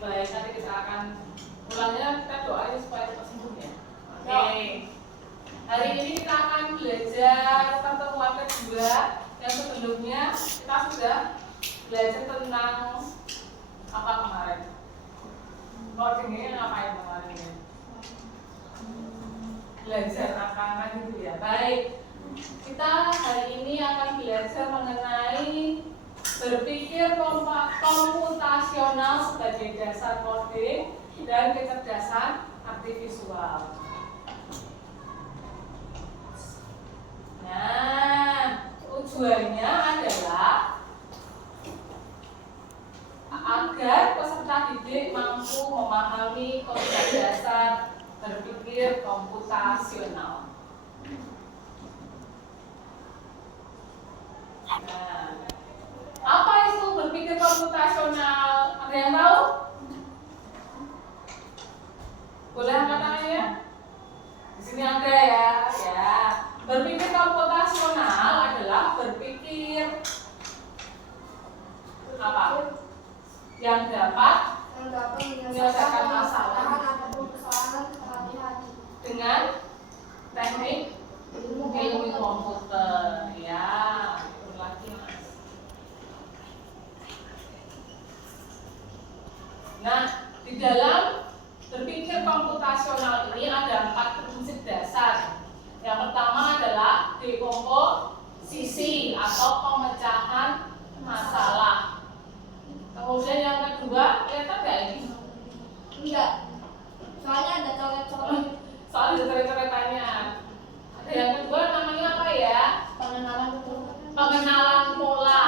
baik. Nanti kita akan ulangnya, kita doain supaya cepat sembuh ya. Oke. Hari ini kita akan belajar pertemuan kedua. Yang sebelumnya kita sudah belajar tentang apa kemarin? Codingnya ngapain kemarin ini? Belajar angka-angka gitu ya. Baik. Kita hari ini akan belajar mengenai berpikir komputasional sebagai dasar coding dan kecerdasan artifisial. Nah, tujuannya adalah agar peserta didik mampu memahami konsep dasar berpikir komputasional. Nah, apa itu berpikir komputasional? Ada yang tahu? Boleh angkat tangannya? Di sini ada ya. Ya. Berpikir komputasional adalah berpikir apa? Yang dapat menyelesaikan masalah dengan teknik ilmu komputer. Ya, itu lagi mas. Nah, di dalam berpikir komputasional ini ada 4 prinsip dasar. Yang pertama adalah dekomposisi atau pemecahan masalah. Kemudian yang kedua, kelihatan nggak ini? Enggak. Soalnya ada coret-coret. Soalnya ada coret-coretannya. Ada yang kedua namanya apa ya? Pengenalan pola.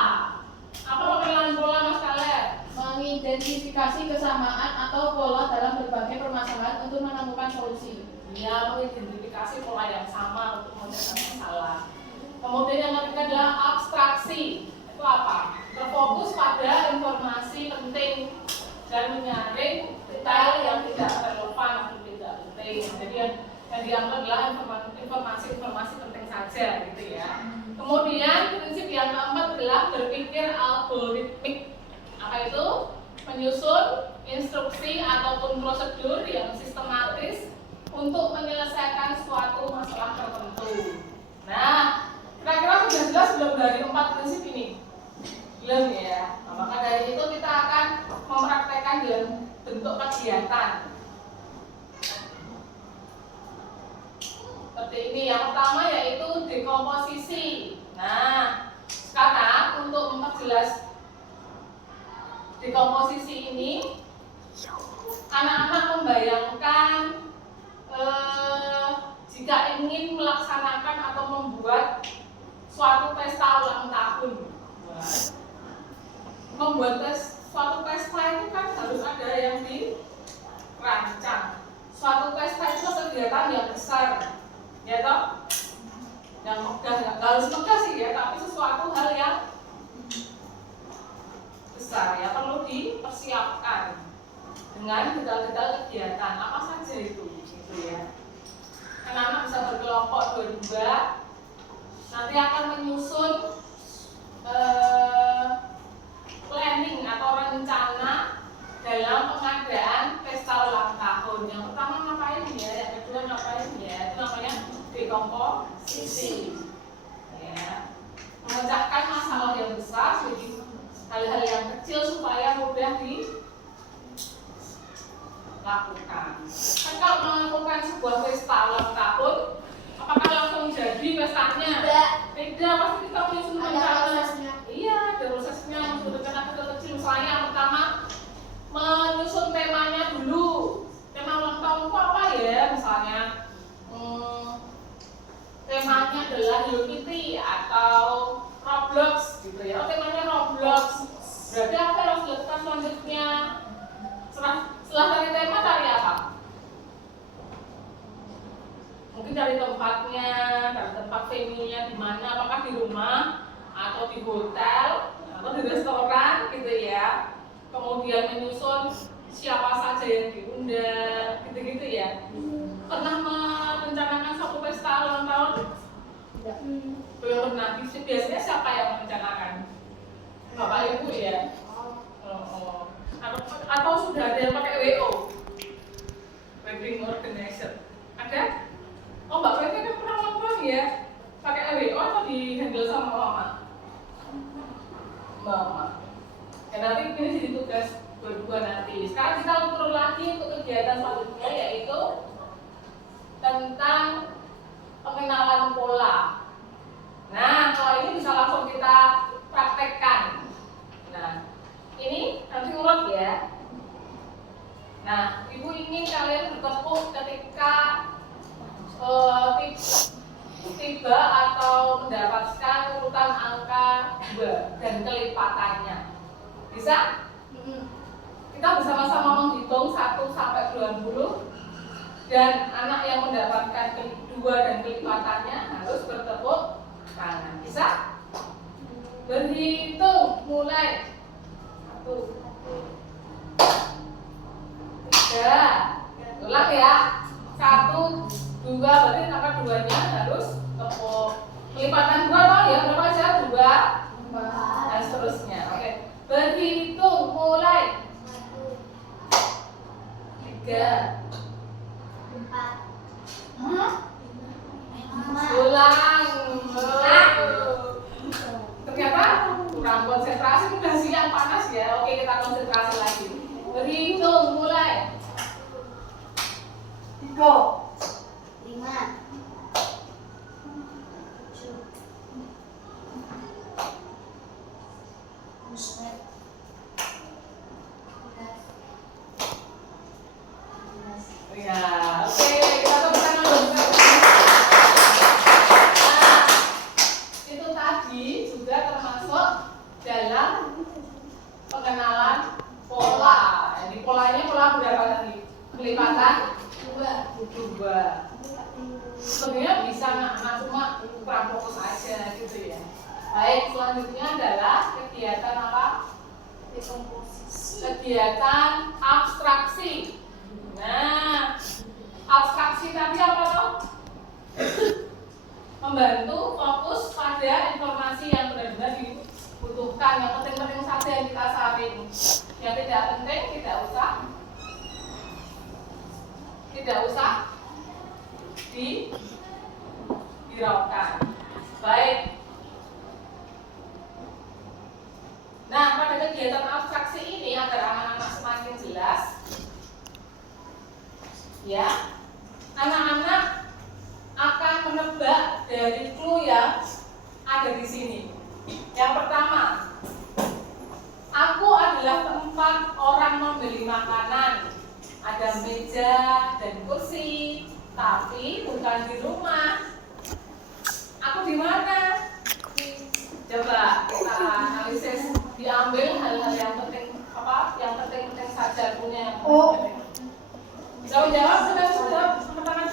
Apa pengenalan pola Mas Kaleb? Mengidentifikasi kesamaan atau pola dalam berbagai permasalahan untuk menemukan solusi. Ya, mengidentifikasi pola yang sama untuk menyelesaikan masalah. Kemudian yang ketiga adalah abstraksi. Itu apa? Terfokus pada informasi penting dan menyaring detail yang tidak relevan atau tidak penting. Jadi yang dianggap adalah informasi penting saja, gitu ya. Kemudian prinsip yang keempat adalah berpikir algoritmik. Apa itu? Menyusun instruksi ataupun prosedur yang sistematis untuk menyelesaikan suatu masalah tertentu. Nah, kira-kira sudah jelas belum dari 4 prinsip ini? Belum ya? Nah, maka dari itu kita akan mempraktekkan dalam bentuk kegiatan. Seperti ini, yang pertama yaitu dekomposisi. Nah, sekarang untuk memperjelas dekomposisi ini, anak-anak membayangkan jika ingin melaksanakan atau membuat suatu pesta ulang tahun. Membuat suatu pesta itu kan harus ada yang dirancang. Suatu pesta itu kegiatan yang besar, ya toh? Yang megah, nggak harus megah sih ya, tapi sesuatu hal yang besar ya, perlu dipersiapkan dengan detail-detail kegiatan apa saja itu, gitu ya. Anak-anak bisa berkelompok 2-2, nanti akan menyusun planning atau rencana dalam pengadaan pesta ulang tahun. Yang pertama ngapain ya, yang kedua ngapain ya, itu namanya dekomposisi. Ya, memecahkan masalah yang besar jadi hal-hal yang kecil supaya mudah dilakukan. Kan kalau melakukan sebuah pesta ulang tahun, apakah langsung jadi pestanya? Tidak, pasti kita menyusun rencana. Iya, ada prosesnya, menyusun rencana kecil-kecil. Misalnya yang pertama menyusun temanya dulu. Tema ulang tahun itu apa ya? Misalnya temanya adalah Hello Kitty atau Roblox gitu ya. Oh, temanya Roblox. Berarti apa yang harus dilakukan selanjutnya? Setelah dari tema cari apa? Mungkin cari tempatnya, cari tempat venue-nya di mana, apakah di rumah atau di hotel atau di restoran gitu ya. Kemudian menyusun siapa saja yang diundang, gitu-gitu ya. Pernah merencanakan suatu pesta ulang tahun? Belum pernah. Biasanya siapa yang merencanakan? Bapak Ibu ya. Atau sudah ada yang pakai WO? Wedding Organizer. Ada? Oh, Mbak Feby kan pernah ngomong ya? Pakai WO atau di handle sama mama? Mama. Ya nanti ini jadi tugas berdua nanti. Sekarang kita turun lagi untuk kegiatan selanjutnya, yaitu tentang pengenalan pola. Nah, kalau ini bisa langsung kita praktekkan. Nah, ini nanti urut ya. Nah, Ibu ingin kalian bertepuk ketika tiba atau mendapatkan urutan angka 2 dan kelipatannya. Bisa? Kita bersama-sama menghitung 1 sampai 20 dan anak yang mendapatkan 2 dan kelipatannya harus bertepuk tangan. Bisa? Berhitung mulai 1, 3, ulang ya. 1, 2, berarti angka 2-nya harus tepuk. Kelipatan 2 tau ya, berapa aja? 2 dan seterusnya. Oke. Berhitung mulai 3, 4, ulang. Ternyata kurang konsentrasi, udah siang panas ya. Oke, kita konsentrasi lagi. Berhitung mulai 3, 5, 7, 8, 9, 10, 11, 12. ya, oke, kita tepuk tangan dulu. Nah, itu tadi juga termasuk dalam pengenalan pola. Jadi polanya pola berapa tadi? Kelipatan 2. Sebenarnya bisa anak cuma kurang fokus aja gitu ya. Baik, selanjutnya adalah kegiatan apa? Kegiatan abstraksi. Nah, abstraksi tadi apa toh? Membantu fokus pada informasi yang benar-benar dibutuhkan. Yang penting-penting saja yang kita saring. Yang tidak penting tidak usah dihiraukan. Baik. Nah, pada kegiatan abstraksi ini agar anak-anak semakin jelas, ya, anak-anak akan menebak dari clue yang ada di sini. Yang pertama, aku adalah tempat orang membeli makanan. Ada meja dan kursi, tapi bukan di rumah. Aku di mana? Coba kita analisis, diambil hal-hal yang penting yang penting saja punya. Jawab sudah teman-teman.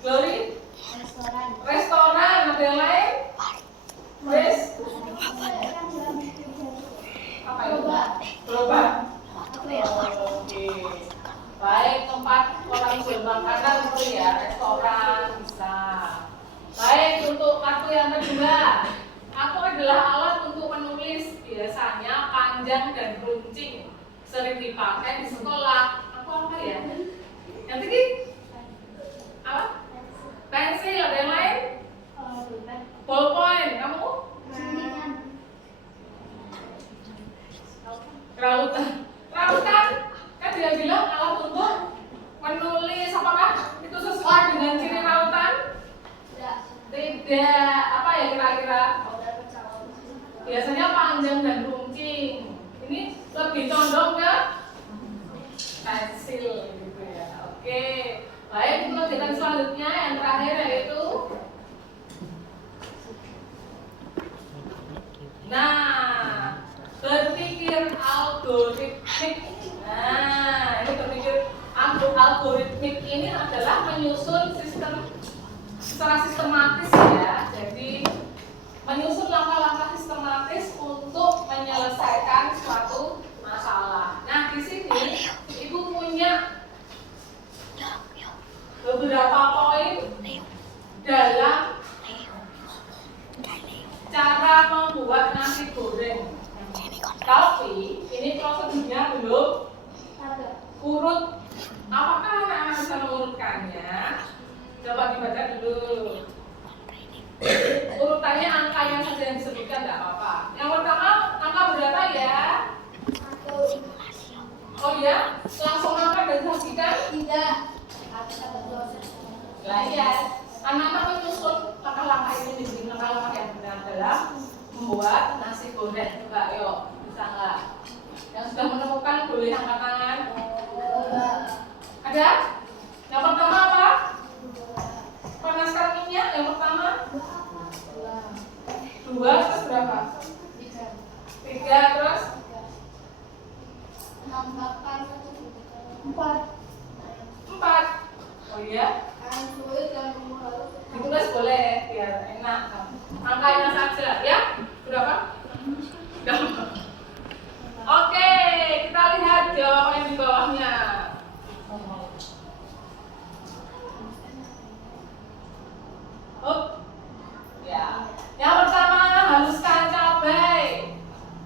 Glory? Restoran, ada yang lain? Yes? Apa itu? Berobat. Oke. Baik, tempat orang jual makanan itu ya, restoran bisa. Baik, untuk kartu yang kedua, aku adalah alat untuk menulis, biasanya panjang dan runcing, sering dipakai di sekolah. Aku apa ya? Yang tinggi? Apa? Pensil, ada yang lain? Ballpoint, kamu? Rautan, kan dia bilang alat untuk menulis. Apakah itu sesuai dengan ciri rautan? Tidak. Apa ya kira-kira? Biasanya panjang dan runcing. Ini lebih condong ke pensil gitu ya. Oke. Baik, untuk kegiatan selanjutnya yang terakhir yaitu berpikir algoritmik. Nah, ini berpikir algoritmik ini adalah menyusun sistem secara sistematis ya. Jadi menyusun langkah-langkah sistematis untuk menyelesaikan suatu masalah. Nah, di sini Ibu punya beberapa poin dalam cara membuat nasi goreng. Tapi ini prosedurnya baca dulu. Urutannya angkanya saja yang disebutkan, nggak apa-apa. Yang pertama, angka berapa ya? Oh ya? Langsung angka dan sajikan? Tidak. Lah iya, anak-anak menyusun langkah-langkah ini menjadi langkah-langkah yang benar dalam membuat nasi goreng. Coba yuk, bisa nggak? Yang sudah menemukan boleh angkat tangan. Ada? Yang pertama apa? Panaskan minyak. Yang pertama 2, terus berapa? 3, terus Tambahkan 4. Oh iya? Ditulis boleh biar enak. Angkanya saja ya. Berapa? Gampang. Oke, kita lihat jawaban di bawahnya. Ya. Yang pertama, haluskan cabai.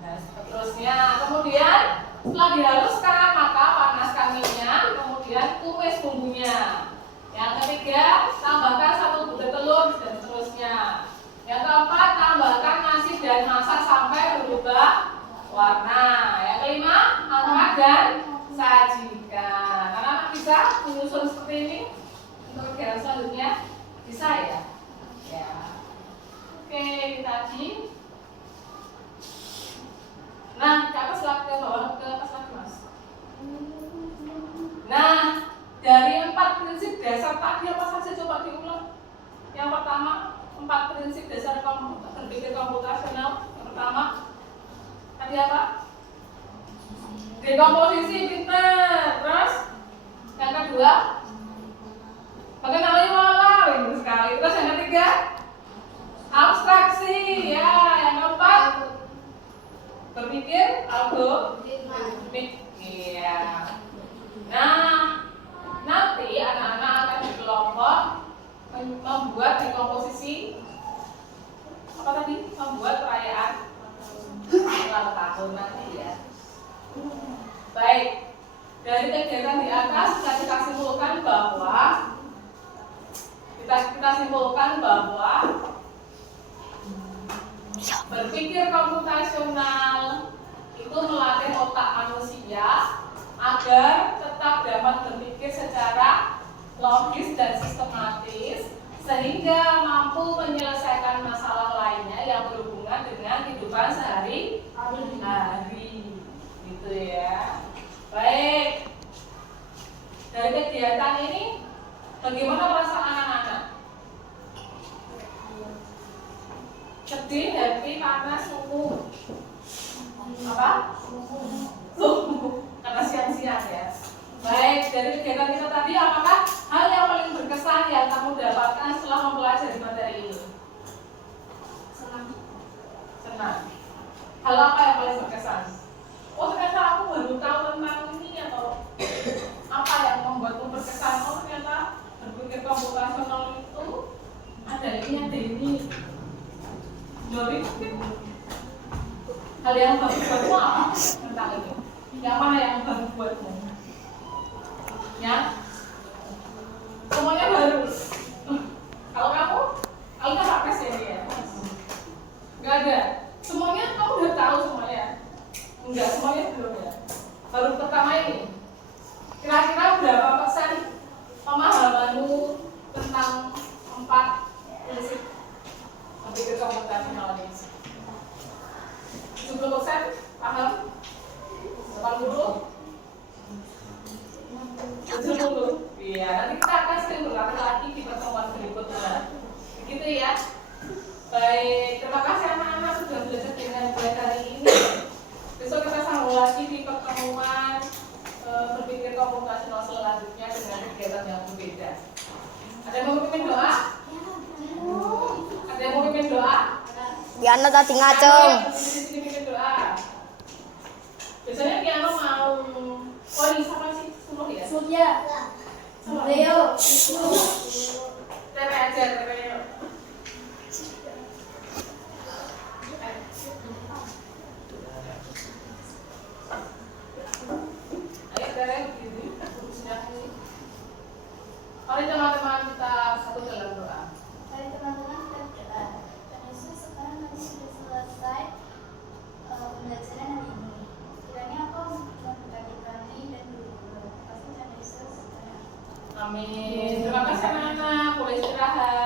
Dan seterusnya. Kemudian setelah dihaluskan, maka panaskan minyak. Kemudian tumis bumbunya. Yang ketiga, tambahkan 1 butir telur dan seterusnya. Yang keempat, tambahkan nasi dan masak sampai berubah warna. Yang kelima, angkat dan sajikan. Anak-anak bisa menyusun seperti ini untuk kegiatan selanjutnya? Bisa ya? Ya. Oke, kita lagi. Nah, ke atas lagi, ke bawah, ke atas lagi mas. Nah, dari 4 prinsip dasar tadi apa saja coba diulang? Yang pertama, 4 prinsip dasar berpikir komputasional. Yang pertama, tadi apa? Dekomposisi, pinter. Terus, yang kedua, bagaimana mengolah, pinter sekali. Terus yang ketiga, abstraksi. Ya, yang keempat, berpikir algoritmik. Iya. Nah, nanti anak-anak akan berkelompok membuat dekomposisi apa tadi? Membuat perayaan ulang tahun nanti ya. Baik, dari kegiatan di atas kita simpulkan bahwa berpikir komputasional itu melatih otak manusia agar tetap dapat berpikir secara logis dan sistematis sehingga mampu menyelesaikan masalah lainnya yang berhubungan dengan kehidupan sehari-hari. Gitu ya. Baik. Dari kegiatan ini bagaimana perasaan anak-anak? Sedih, happy, panas, sungguh. Apa? Sungguh. Karena siang-siang ya. Baik, dari kegiatan kita tadi apakah hal yang paling berkesan yang kamu dapatkan setelah mempelajari materi ini? Senang. Hal apa yang paling berkesan? Oh ternyata aku baru tahu tentang ini atau apa yang membuatmu berkesan? Oh ternyata berpikir komputasional itu ada ini. Jadi hal yang baru buatmu apa tentang itu? Yang mana yang baru buatmu? Ya, semuanya baru. Kalau kamu nggak pakai sih ya? Nggak ada. Semuanya kamu udah tahu semuanya? Enggak, semuanya belum ya. Baru pertama ini. Kira-kira berapa persen pemahamanmu tentang 4 prinsip berpikir komputasional ini? 70% paham? 80? 70? Iya, nanti kita akan sering berlatih lagi di pertemuan berikutnya. Begitu ya. Baik, terima kasih anak-anak sudah belajar dengan baik hari ini. Besok kita sambung lagi di pertemuan berpikir komputasional selanjutnya dengan kegiatan yang berbeda. Ada yang mau pimpin doa? Ada yang mau pimpin doa? Piano tadi ngacung. Sini pimpin doa. Biasanya piano mau. Oh ini siapa sih? Semua ya? Surya. Leo. Tere aja, Tere. Ayo Tere, begini. Mari teman-teman kita satu dalam Amin. Terima kasih anak-anak. Boleh istirahat.